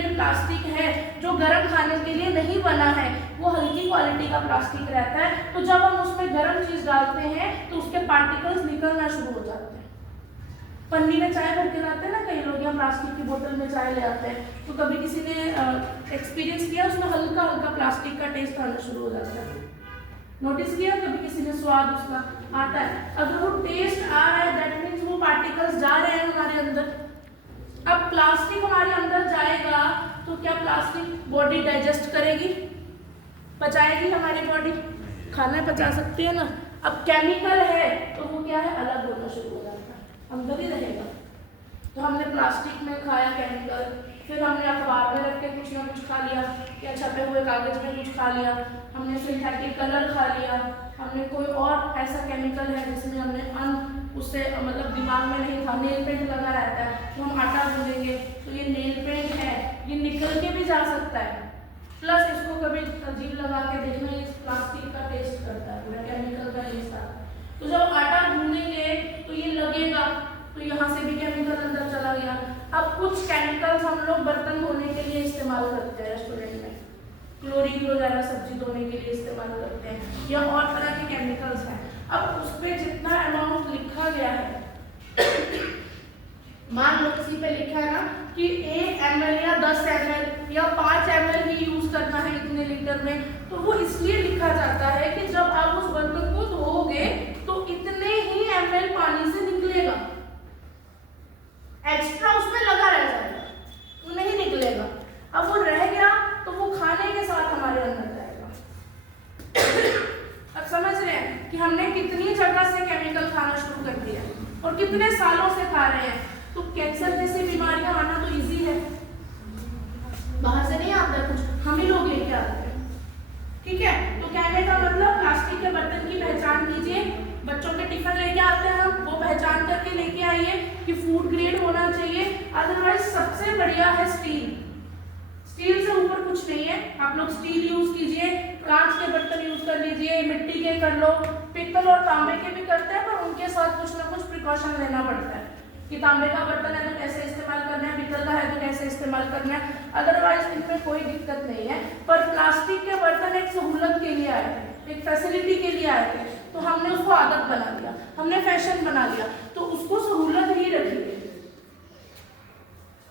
Grade plastic है जो गर्म खाने के लिए नहीं बना है, वो हल्की क्वालिटी का प्लास्टिक रहता है। तो जब हम उसमें गर्म चीज डालते हैं तो उसके पार्टिकल्स निकलना शुरू हो जाते हैं। पन्नी में चाय भर के लाते हैं ना कई लोग, या प्लास्टिक की बोतल में चाय ले आते हैं, तो कभी किसी ने एक्सपीरियंस किया उसमें हल्का हल्का प्लास्टिक का टेस्ट आना शुरू हो जाता है, नोटिस किया कभी किसी ने? स्वाद उसका आता है। अगर वो टेस्ट आ रहा है दैट मीन्स वो पार्टिकल्स जा रहे हैं हमारे अंदर। अब प्लास्टिक हमारे अंदर जाएगा तो क्या प्लास्टिक बॉडी डाइजेस्ट करेगी, पचाएगी? हमारी बॉडी खाना पचा सकती है ना। अब केमिकल है तो वो क्या है, अलग होना शुरू हो जाता है, अंदर ही रहेगा। तो हमने प्लास्टिक में खाया केमिकल, फिर हमने अखबार में रख के कुछ ना कुछ खा लिया, या छपे हुए कागज में कुछ खा लिया, हमने सिंथेटिक कलर खा लिया, हमने कोई और ऐसा केमिकल है जिसमें हमने उससे मतलब दिमाग में नहीं था। नेल पेंट लगा रहता है तो हम आटा गूंदेंगे तो ये नेल पेंट है, ये निकल के भी जा सकता है, प्लस इसको कभी अजीब लगा के देखना, ये प्लास्टिक का टेस्ट करता है, पूरा केमिकल का टेस्ट आता है। तो जब आटा गूंदेंगे तो ये लगेगा, तो यहाँ से भी केमिकल अंदर चला गया। अब कुछ केमिकल्स हम लोग बर्तन धोने के लिए इस्तेमाल करते हैं रेस्टोरेंट में, क्लोरीन वगैरह सब्जी धोने के लिए इस्तेमाल करते हैं, या और तरह के केमिकल्स हैं। अब उस पर जितना अमाउंट लिखा गया है, मान लो किसी पे लिखा है ना कि 1 ml या 10 ml या 5 ml ही यूज करना है इतने लीटर में, तो वो इसलिए लिखा जाता है कि जब आप उस बर्तन को धोओगे तो इतने ही ml पानी से निकलेगा, एक्स्ट्रा उसमें लगा रह जाएगा, वो नहीं निकलेगा। अब वो रह गया तो वो खाने के साथ हमारे अंदर जाएगा। अब समझ रहे हैं कि हमने कितनी जगह से केमिकल खाना शुरू कर दिया और कितने सालों से खा रहे हैं। तो कैंसर जैसी बीमारियां आना तो इजी है, बाहर से नहीं आता कुछ, हम ही लोग लेके आते हैं, ठीक है। तो कहने का मतलब प्लास्टिक के बर्तन की पहचान कीजिए, बच्चों के टिफिन लेके आते हैं हम, वो पहचान करके लेके आइए कि फूड ग्रेड होना चाहिए। अदरवाइज सबसे बढ़िया है स्टील, स्टील से ऊपर कुछ नहीं है। आप लोग स्टील यूज कीजिए, कांच के बर्तन यूज कर लीजिए, मिट्टी के कर लो, पित्तल और तांबे के भी करते हैं, पर उनके साथ कुछ ना कुछ प्रिकॉशन लेना पड़ता है कि तांबे का बर्तन है तो कैसे इस्तेमाल करना है, पित्तल का है तो कैसे इस्तेमाल करना है। अदरवाइज इनमें कोई दिक्कत नहीं है। पर प्लास्टिक के बर्तन एक सहूलत के लिए आए थे, एक फैसिलिटी के लिए आए थे, तो हमने उसको आदत बना लिया, हमने फैशन बना लिया, तो उसको सहूलत ही रखिए,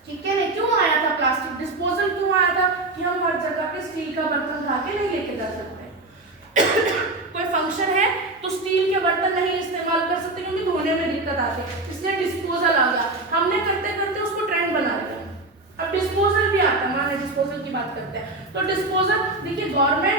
ठीक है। नहीं क्यों आया था प्लास्टिक, डिस्पोजल क्यों आया था कि हम हर जगह पे स्टील का बर्तन खा के नहीं लेके जा सकते। कोई फंक्शन है तो स्टील के बर्तन नहीं इस्तेमाल कर सकते क्योंकि धोने में दिक्कत आती है, इसलिए डिस्पोजल आ गया। हमने करते करते उसको ट्रेंड बना लिया, अब डिस्पोजल भी आता है। माने डिस्पोजल की बात करते हैं तो डिस्पोजल देखिए, गवर्नमेंट